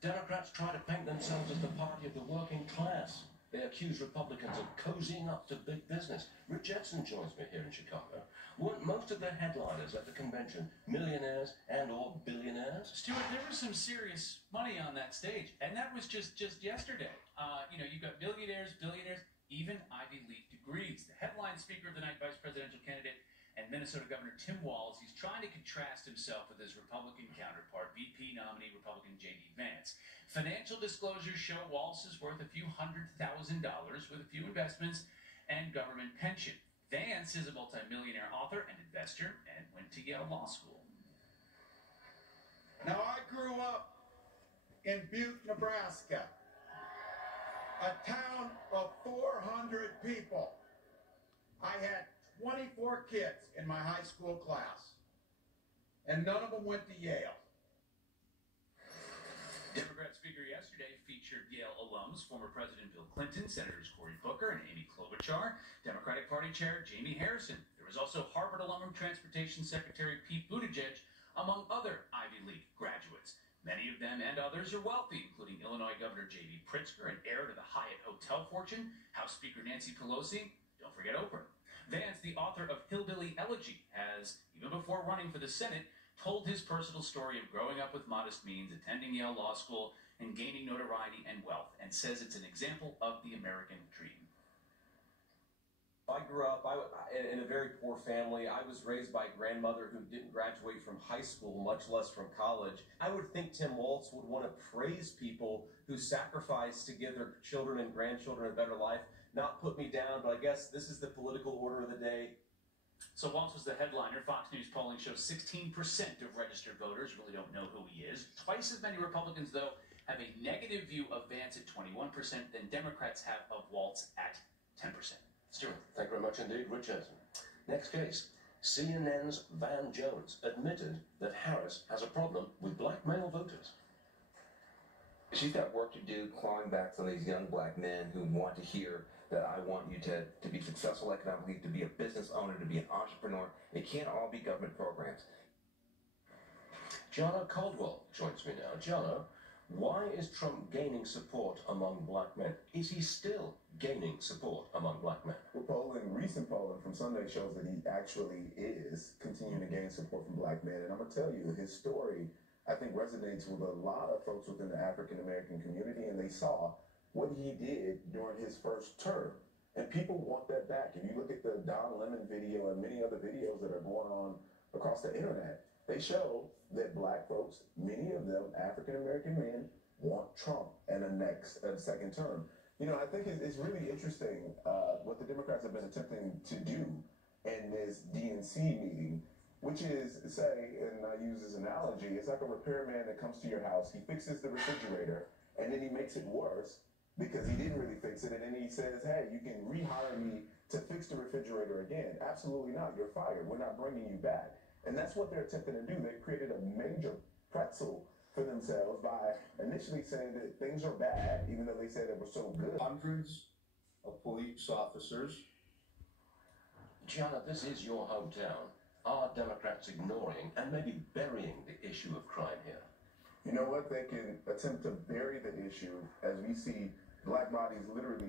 Democrats try to paint themselves as the party of the working class. They accuse Republicans of cozying up to big business. Rich Jetson joins me here in Chicago. Weren't most of the headliners at the convention millionaires and or billionaires? Stuart, there was some serious money on that stage, and that was just yesterday. You've got millionaires, billionaires, even Ivy League degrees. The headline speaker of the night, vice presidential candidate and Minnesota Governor Tim Walz, he's trying to contrast himself with his Republican counterpart, VP nominee Republican J.D. Vance. Financial disclosures show Walz is worth a few $100,000 with a few investments and government pension. Vance is a multimillionaire author and investor and went to Yale Law School. Now, I grew up in Butte, Nebraska, a town of 400 people. I had 24 kids in my high school class, and none of them went to Yale. Democrat speaker yesterday featured Yale alums, former President Bill Clinton, Senators Cory Booker and Amy Klobuchar, Democratic Party Chair Jamie Harrison. There was also Harvard alum and Transportation Secretary Pete Buttigieg, among other Ivy League graduates. Many of them and others are wealthy, including Illinois Governor J.B. Pritzker, an heir to the Hyatt Hotel fortune, House Speaker Nancy Pelosi, don't forget Oprah. Vance, the author of Hillbilly Elegy, has, even before running for the Senate, told his personal story of growing up with modest means, attending Yale Law School, and gaining notoriety and wealth, and says it's an example of the American dream. I grew up in a very poor family. I was raised by a grandmother who didn't graduate from high school, much less from college. I would think Tim Walz would want to praise people who sacrifice to give their children and grandchildren a better life, not put me down, but I guess this is the political order of the day. So Walz was the headliner. Fox News polling shows 16% of registered voters really don't know who he is. Twice as many Republicans, though, have a negative view of Vance at 21% than Democrats have of Walz at 10%. Stuart, thank you very much indeed, Richard. Next case. CNN's Van Jones admitted that Harris has a problem with black male voters. She's got work to do clawing back some of these young black men who want to hear that I want you to be successful economically, to be a business owner, to be an entrepreneur. It can't all be government programs. Jana Caldwell joins me now. Jana, why is Trump gaining support among black men? Is he still gaining support among black men? Well, recent polling from Sunday shows that he actually is continuing to gain support from black men. And I'm going to tell you, his story, I think, resonates with a lot of folks within the African-American community, and they saw what he did during his first term. And people want that back. If you look at the Don Lemon video and many other videos that are going on across the internet, they show that black folks, many of them African-American men, want Trump and a second term. You know, I think it's really interesting what the Democrats have been attempting to do in this DNC meeting, which is, say, and I use this analogy, it's like a repairman that comes to your house, he fixes the refrigerator, and then he makes it worse because he didn't really fix it, and then he says, hey, you can rehire me to fix the refrigerator again. Absolutely not. You're fired. We're not bringing you back. And that's what they're attempting to do. They created a major pretzel for themselves by initially saying that things are bad, even though they said it was so good. Hundreds of police officers. Gianna, this is your hometown. Are Democrats ignoring and maybe burying the issue of crime here? You know what? They can attempt to bury the issue as we see black bodies literally